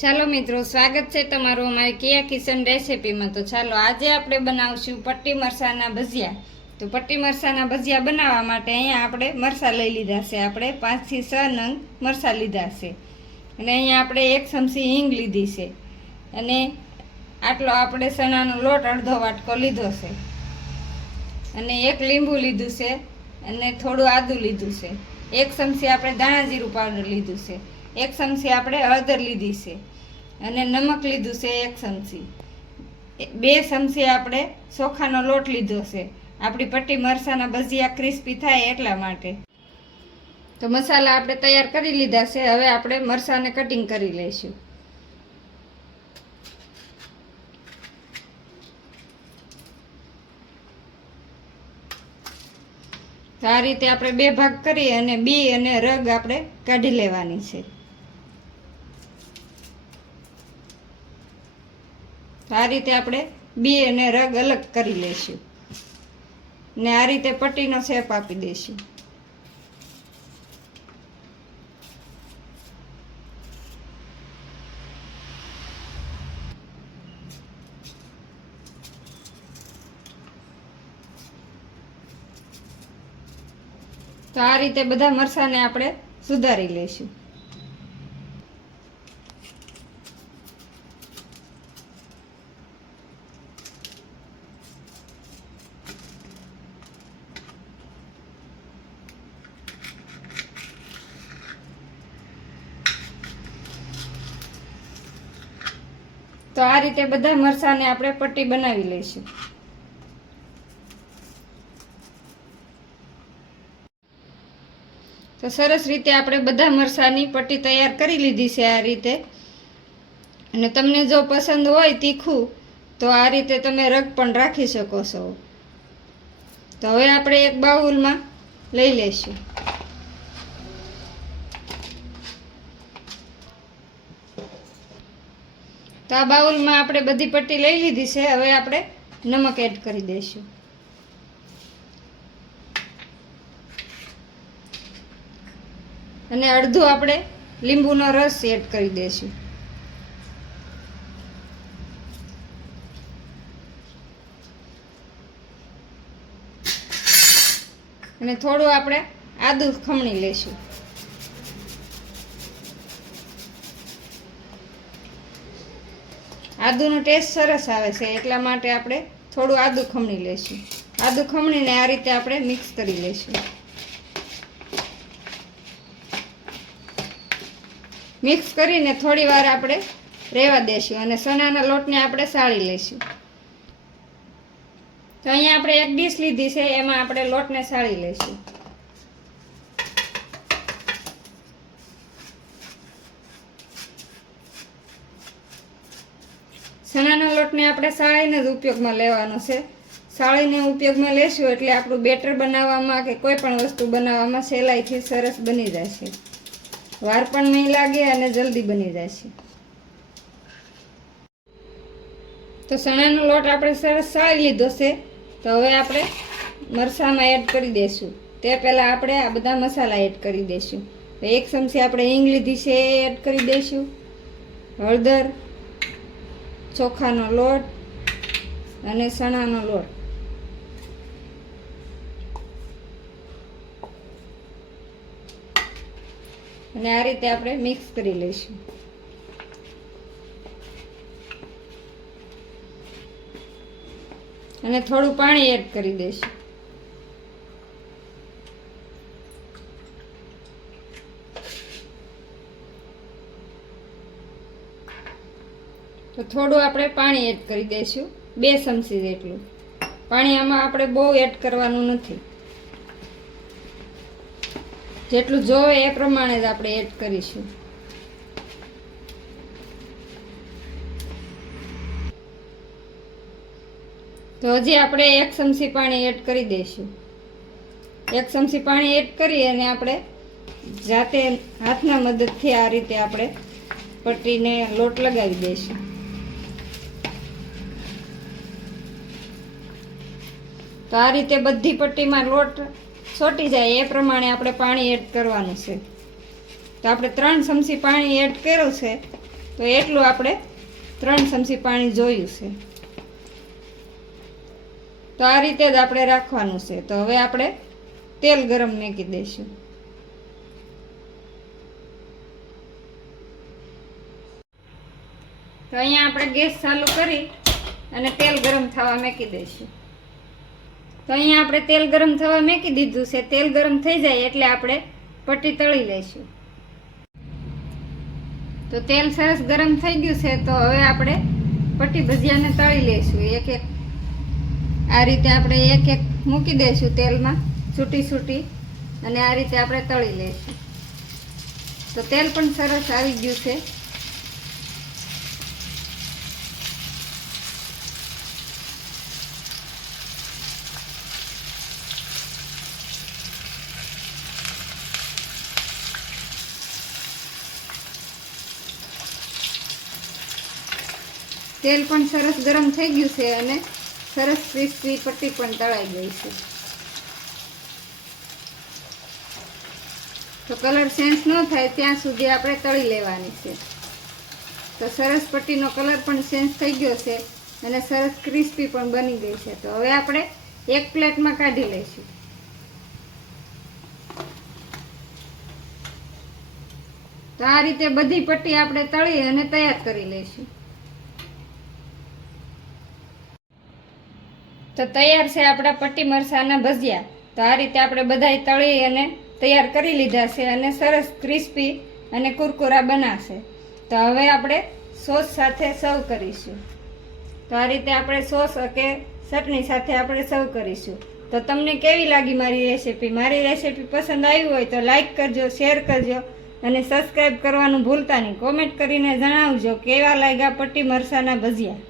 ચાલો મિત્રો, સ્વાગત છે તમારું અમારી કિયા કિચન રેસીપીમાં। તો ચાલો આજે આપણે બનાવશું પટ્ટી મરચાના ભજીયા। તો પટ્ટી મરચાના ભજીયા બનાવવા માટે અહીંયા આપણે મરચાં લઈ લીધા છે। આપણે 5 થી 6 નંગ મરચાં લીધા છે અને અહીંયા આપણે 1 ચમચી હિંગ લીધી છે અને આટલો આપણે ચણાનો લોટ અડધો વાટકો લીધો છે અને 1 લીંબુ લીધું છે અને થોડું આદું લીધું છે। 1 ચમચી આપણે ધાણા જીરું પાવડર લીધું છે। 1 ચમચી આપણે હળદર લીધી છે અને નમક લીધું છે 1 ચમચી। 2 ચમચી આપણે ચોખાનો લોટ લીધો છે આપણી પટ્ટી મરચાના ભજીયા ક્રિસ્પી થાય એટલા માટે। તો મસાલા આપણે તૈયાર કરી લીધા છે। હવે આપણે મરચાંને કટિંગ કરી લઈશું। તો આ રીતે આપણે 2 ભાગ કરી અને બી અને રગ આપણે કાઢી લેવાની છે। તો આ રીતે આપણે બી અને રગ અલગ કરી લઈશું ને આ રીતે પટ્ટીનો શેપ આપી દઈશું। તો આ રીતે બધા મરચાંને આપણે સુધારી લઈશું। તો આ રીતે બધા મરચાંને આપણે પટ્ટી બનાવી લઈશું। તો સરસ રીતે આપણે બધા મરચાંની પટ્ટી તૈયાર કરી લીધી છે આ રીતે। અને તમને જો પસંદ હોય તીખું તો આ રીતે તમે રગ પણ રાખી શકો છો। તો હવે આપણે એક બાઉલમાં લઈ લઈશું। તો આ બાઉલમાં આપણે બધી પટ્ટી લઈ લીધી છે। હવે આપણે નમક એડ કરી દઈશું અને અડધો આપણે લીંબુનો રસ એડ કરી દઈશું। અને થોડું આપણે આદું ખમણી લઈશું। આદુનો ટેસ્ટ સરસ આવે છે એટલા માટે આપણે થોડું આદું ખમણી લઈશું। આદું ખમણીને આ રીતે આપણે મિક્સ કરી લઈશું। મિક્સ કરીને થોડી વાર આપણે રહેવા દઈશું અને ચણાના લોટને આપણે સાળી લઈશું। તો અહીંયા આપણે 1 ડીશ લીધી છે એમાં આપણે લોટને સાળી લઈશું। ચણાના લોટને આપણે સાળીને જ ઉપયોગમાં લેવાનો છે। સાળીને ઉપયોગમાં લેશું એટલે આપણું બેટર બનાવવામાં કે કોઈ પણ વસ્તુ બનાવવામાં સહેલાઈથી સરસ બની જશે। વાર પણ નહીં લાગે અને જલ્દી બની જશે। તો ચણાનો લોટ આપણે સરસ સાળી લીધો છે। તો હવે આપણે મરચાંમાં એડ કરી દઈશું। તે પહેલાં આપણે આ બધા મસાલા એડ કરી દઈશું। તો 1 ચમચી આપણે હિંગ લીધી છે એ એડ કરી દઈશું, હળદર, ચોખાનો લોટ અને ચણાનો લોટ અને આ રીતે આપણે મિક્સ કરી લઈશું। અને થોડું પાણી એડ કરી દઈશું। તો થોડું આપણે પાણી એડ કરી દઈશું, 2 ચમચી જેટલું પાણી। આમાં આપણે બહુ એડ કરવાનું નથી, જેટલું જોવે એ પ્રમાણે જ આપણે એડ કરીશું। તો હજી આપણે 1 ચમચી પાણી એડ કરી દઈશું। 1 ચમચી પાણી એડ કરી અને આપણે જાતે હાથના મદદથી આ રીતે આપણે પટ્ટીને લોટ લગાવી દઈશું। તો આ રીતે બધી પટ્ટીમાં લોટ છોટી જાય એ પ્રમાણે આપણે પાણી એડ કરવાનું છે। તો આપણે 3 ચમચી પાણી એડ કર્યું છે। તો તો એટલું આપણે 3 ચમચી પાણી જોયું છે. તો આ રીતે જ આપણે રાખવાનું છે. તો હવે આપણે તેલ ગરમ મૂકી દઈશું. તો અહીંયા આપણે ગેસ ચાલુ કરી અને તેલ ગરમ થવા મૂકી દઈશું. તો અહીંયા આપણે તેલ ગરમ થવા મૂકી દીધું છે. તેલ ગરમ થઈ જાય એટલે આપણે પટ્ટી તળી લઈશું. તો તેલ સરસ ગરમ થઈ ગયું છે. તો હવે આપણે પટ્ટી ભજીયાને તળી લઈશું. એક એક આ રીતે આપણે એક એક મૂકી દઈશું તેલમાં, છૂટી છૂટી, અને આ રીતે આપણે તળી લઈશું. તો તેલ પણ સરસ આવી ગયું છે. તેલ પણ સરસ ગરમ થઈ ગયું છે અને સરસ ક્રિસ્પી પટ્ટી પણ તળાઈ ગઈ છે. તો કલર ચેન્જ ન થાય ત્યાં સુધી આપણે તળી લેવાની છે. તો સરસ પટ્ટીનો કલર પણ ચેન્જ થઈ ગયો છે અને સરસ ક્રિસ્પી પણ બની ગઈ છે. તો હવે આપણે એક પ્લેટમાં કાઢી લઈશું. તો આ રીતે બધી પટ્ટી આપણે તળી અને તૈયાર કરી લઈશું. તો તૈયાર છે આપણા પટ્ટી મરચાંના ભજીયા. તો આ રીતે આપણે બધાય તળી અને તૈયાર કરી લીધા છે અને સરસ ક્રિસ્પી અને કુરકુરા બનાશે. તો હવે આપણે સોસ સાથે સર્વ કરીશું. તો આ રીતે આપણે સોસ કે ચટણી સાથે આપણે સર્વ કરીશું. તો તમને કેવી લાગી મારી રેસીપી? મારી રેસીપી પસંદ આવી હોય તો લાઈક કરજો, શેર કરજો અને સબસ્ક્રાઈબ કરવાનું ભૂલતા નહીં. કોમેન્ટ કરીને જણાવજો કેવા લાગ્યા પટ્ટી મરચાંના ભજીયા.